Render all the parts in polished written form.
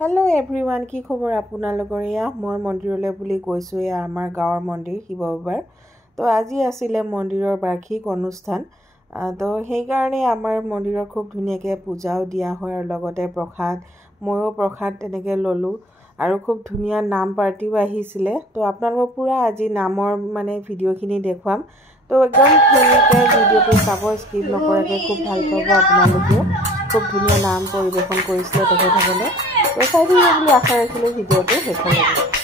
Hello everyone की खबर আপোনালোকৰ ইয়া মই মন্দিৰলৈ বুলি কৈছো ইয়া আমাৰ গাঁৱৰ মন্দিৰ শিৱবাৰ তো আজি আছিল মন্দিৰৰ বাৰ্ষিক অনুষ্ঠান তো সেই কাৰণে আমাৰ মন্দিৰৰ খুব ধুনীয়াকৈ পূজাও দিয়া হয় আৰু লগতে প্ৰসাদ ময়ো প্ৰসাদ তেনেকৈ ললো আৰু খুব ধুনীয়া নাম পাৰ্টিও আহিছিল তো আপোনালোকক পুৰা আজি নামৰ মানে ভিডিঅ'খিনি দেখুৱাম তো একদম ধুনীয়াকৈ ভিডিঅ'টো চাব স্কিপ নকৰাকৈ খুব ভাল পাব আপোনালোকেও খুব ধুনীয়া নাম পৰিবেশন কৰিছিল তেখেতসকলে তো চাই দিলে বুলি আশা ৰাখিলোঁ ভিডিঅ'টো শেষলৈকে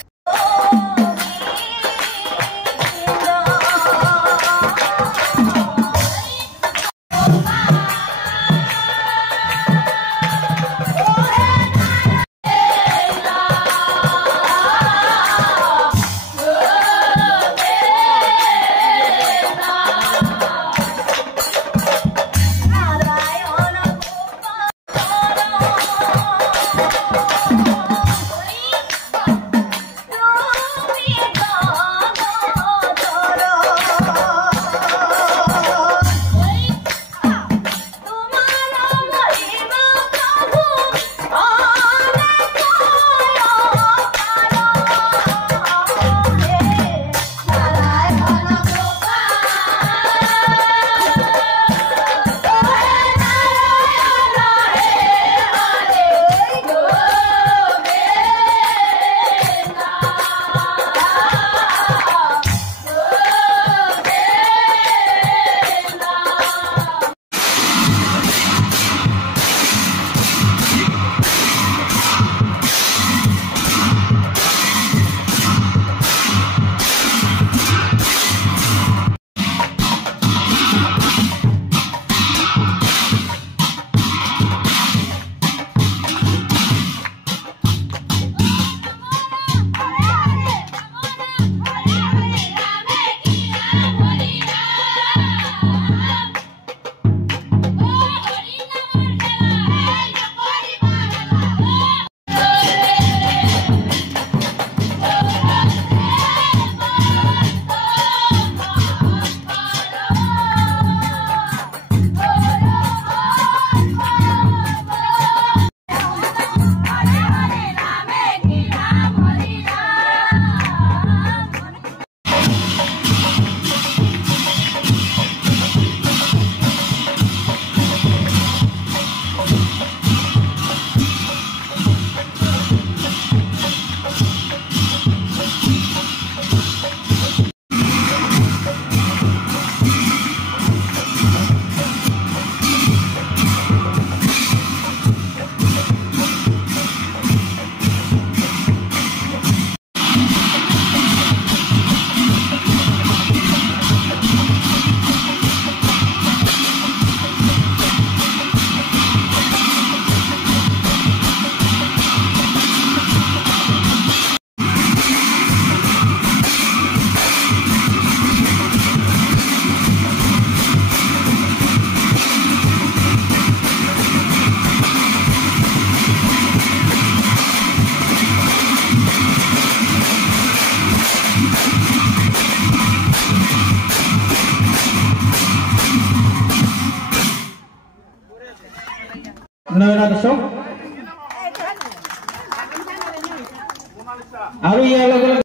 আৰু ইয়াৰ লগে লগে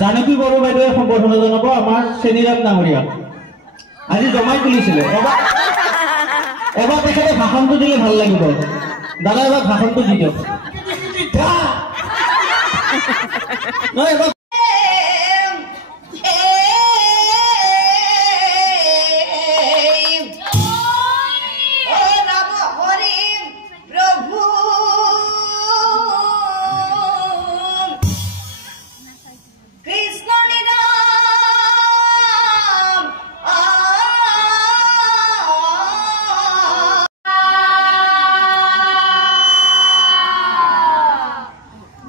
জানকী বড়ো বাইদেৱে সম্বৰ্ধনা জনাব আমাৰ চেনিৰাম ডাঙৰীয়া আজি জমাই তুলিছিলে এবাৰ তেখেতে ভাষণটো দিলে ভাল লাগিব দাদা এবাৰ ভাষণটো দি দিয়ক নহয় এবাৰ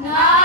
Na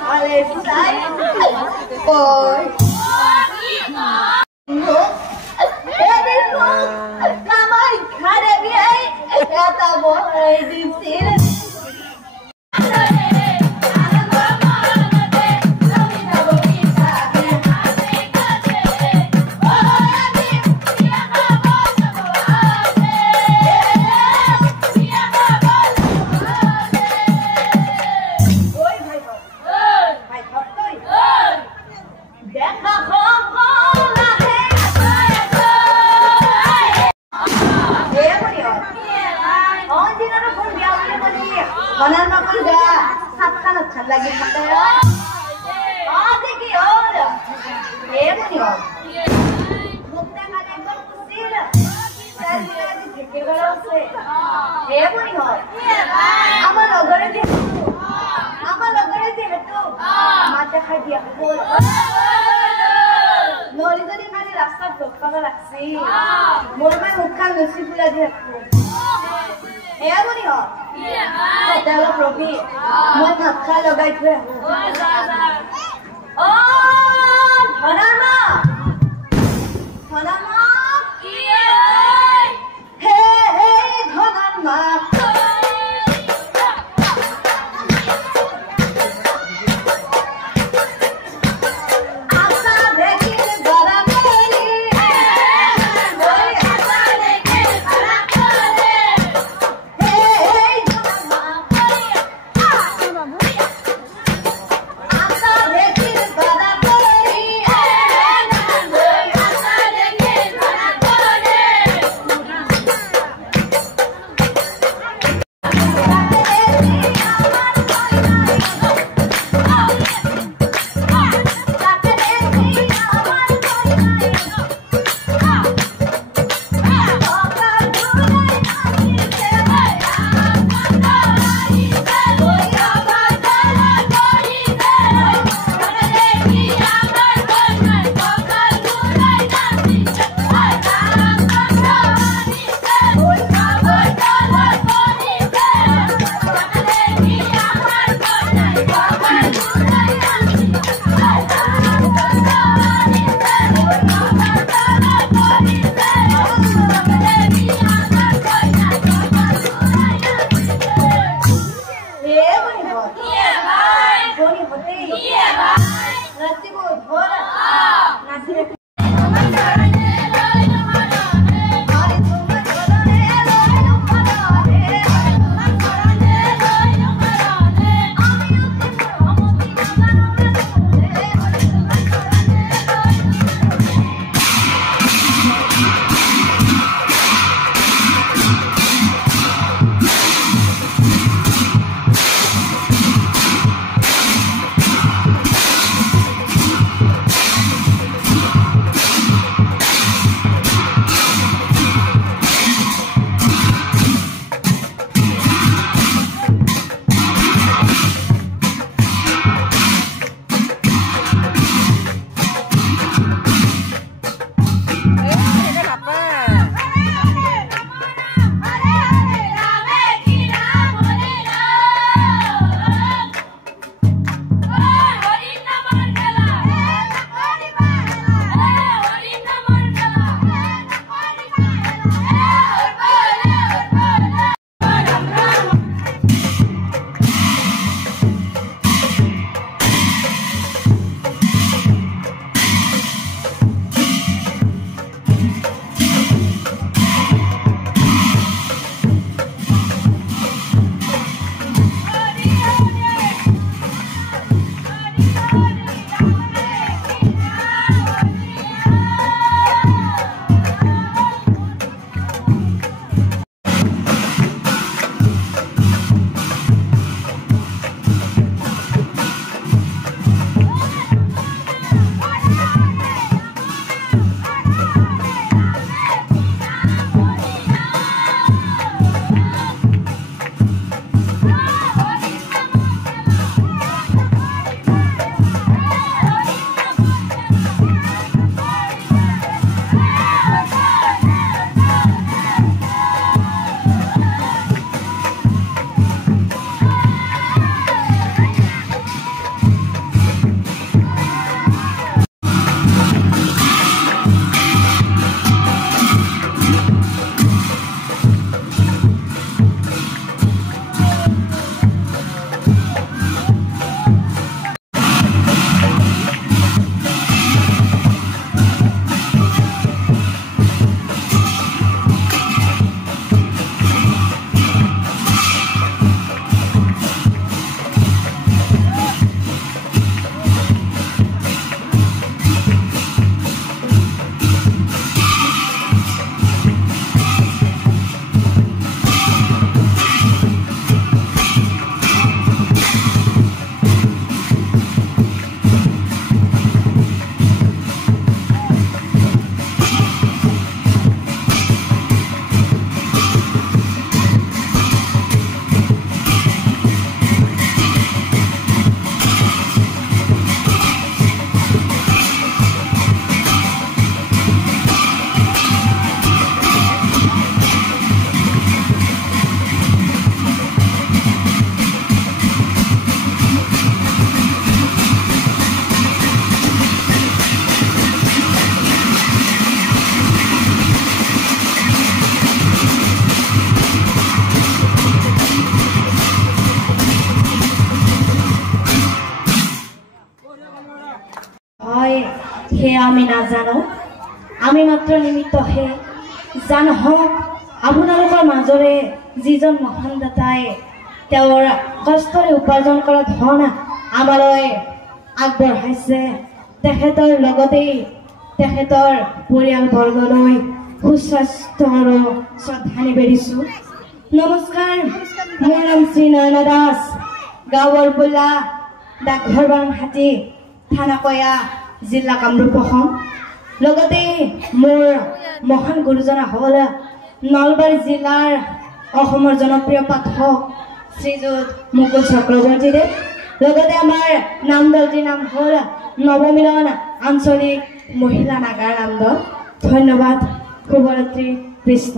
Ale sai. Oi. Ele não. Mamãe, cara, vem. Já tá bom, disse. Mana nak kerja, satkan akan lagi kita ya. Adik ya, punya. Bukti mana berkusir, cari lagi fikir kalau se, punya. Amal agar itu, mata kerja pun. Nori tu ni kali rasa berapa laksi, mormai muka nasi pula dia tu. Punya. Dalam Robi, mana kalau baik tu? Oh, Dhanama, hey, Dhanama. সেয়া আমি নাজানো আমি মাত্ৰ নিমিত্তহে জান হওক আপোনালোকৰ মাজৰে যিজন মহান দাতাই তেওঁৰ কষ্টৰে উপাৰ্জন কৰা ধন আমালৈ আগবঢ়াইছে তেখেতৰ লগতেই তেখেতৰ পৰিয়ালবৰ্গলৈ সুস্বাস্থ্য আৰু শ্ৰদ্ধা নিবেদিছোঁ নমস্কাৰ মোৰ নাম শ্ৰী নয়না দাস গাঁৱৰ বোলা ডাকঘৰ বামহাটী থানা কয়া জিলা কামৰূপ অসম লগতে মোৰ মহান গুৰুজন হ'ল নলবাৰী জিলাৰ অসমৰ জনপ্ৰিয় পাঠক শ্ৰীযুত মুকুল চক্ৰৱৰ্তীদেৱ লগতে আমাৰ নামদলটিৰ নাম হ'ল নৱমিলন আঞ্চলিক মহিলা নাগাৰ নামদল ধন্যবাদ শুভৰাত্ৰি কৃষ্ণ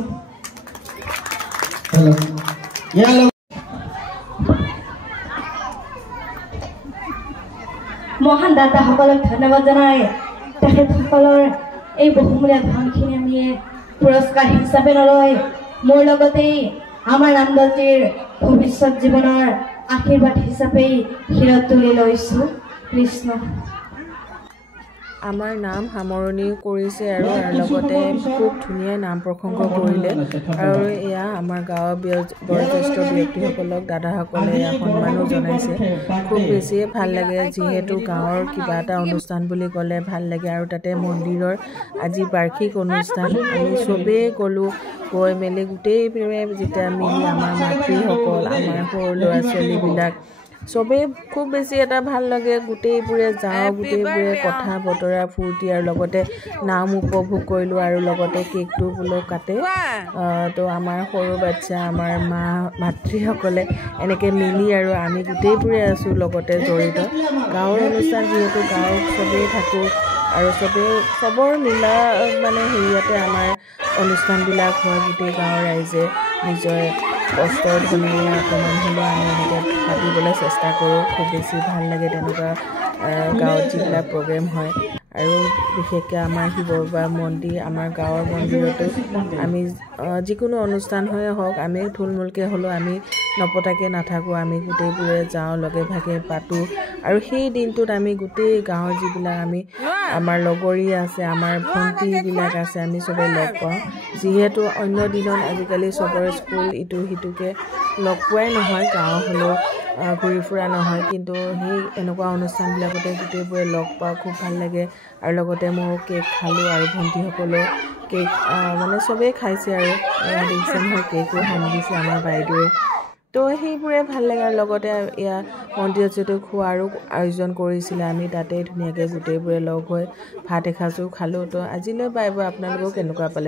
মহান দাতাসকলক ধন্যবাদ জনাই তেখেতসকলৰ এই বহুমূলীয়া ধনখিনি আমি পুৰস্কাৰ হিচাপে নলয় মোৰ লগতেই আমাৰ নামদলটিৰ ভৱিষ্যত জীৱনৰ আশীৰ্বাদ হিচাপে শিৰত তুলি লৈছোঁ কৃষ্ণ আমাৰ নাম সামৰণি কৰিছে আৰু লগতে খুব ধুনীয়া নাম প্ৰসংগ কৰিলে আৰু এয়া আমাৰ গাঁৱৰ বয়োজ্যেষ্ঠ ব্যক্তিসকলক দাদাসকলে সন্মানো জনাইছে খুব বেছিয়ে ভাল লাগে যিহেতু গাঁৱৰ কিবা এটা অনুষ্ঠান বুলি ক'লে ভাল লাগে আৰু তাতে মন্দিৰৰ আজি বাৰ্ষিক অনুষ্ঠান আমি চবেই গ'লোঁ গৈ মেলি গোটেইবোৰে যেতিয়া মিলি আমাৰ মাতৃসকল আমাৰ সৰু ল'ৰা ছোৱালীবিলাক চবেই খুব বেছি এটা ভাল লাগে গোটেইবোৰে যাওঁ গোটেইবোৰে কথা বতৰা ফূৰ্তি আৰু লগতে নাম উপভোগ কৰিলোঁ আৰু লগতে কেকটো বোলো কাটে তো আমাৰ সৰু বাচ্ছা আমাৰ মাতৃসকলে এনেকৈ মিলি আৰু আমি গোটেইবোৰে আছোঁ লগতে জড়িত গাঁৱৰ অনুষ্ঠান যিহেতু গাঁৱত চবেই থাকোঁ আৰু চবৰ মিলা মানে হেৰিয়াতে আমাৰ অনুষ্ঠানবিলাক হয় গোটেই গাঁৱৰ ৰাইজে নিজৰ কষ্টৰ ধনীয়া অকণমান হ'লেও আমি এনেকৈ ভাবিবলৈ চেষ্টা কৰোঁ খুব বেছি ভাল লাগে তেনেকুৱা গাঁৱত যিবিলাক প্ৰগ্ৰেম হয় আৰু বিশেষকৈ আমাৰ শিৱ বাবা মন্দিৰ আমাৰ গাঁৱৰ মন্দিৰতো আমি যিকোনো অনুষ্ঠান হৈয়ে হওক আমি থুলমূলকৈ হ'লেও আমি নপতাকৈ নাথাকোঁ আমি গোটেইবোৰে যাওঁ লগে ভাগে পাতোঁ আৰু সেই দিনটোত আমি গোটেই গাঁৱৰ যিবিলাক আমি আমাৰ লগৰী আছে আমাৰ ভণ্টিবিলাক আছে আমি চবেই লগ পাওঁ যিহেতু অন্য দিনত আজিকালি চবৰে স্কুল ইটো সিটোকৈ লগ পোৱাই নহয় গাঁও হ'লেও ঘূৰি ফুৰা নহয় কিন্তু সেই এনেকুৱা অনুষ্ঠানবিলাকতে গোটেইবোৰে লগ পাওঁ খুব ভাল লাগে আৰু লগতে মই কেক খালোঁ আৰু ভণ্টিসকলেও কেক মানে চবেই খাইছে আৰু দেখিছে নহয় কেকো সানি দিছে আমাৰ বাইদেৱে তো সেইবোৰে ভাল লাগে আৰু লগতে এয়া মন্দিৰত যিহেতু খোৱাৰো আয়োজন কৰিছিলে আমি তাতেই ধুনীয়াকৈ গোটেইবোৰে লগ হৈ ভাত এসাঁজো খালোঁ তো আজিলৈ বাই বাই আপোনালোকেও কেনেকুৱা পালে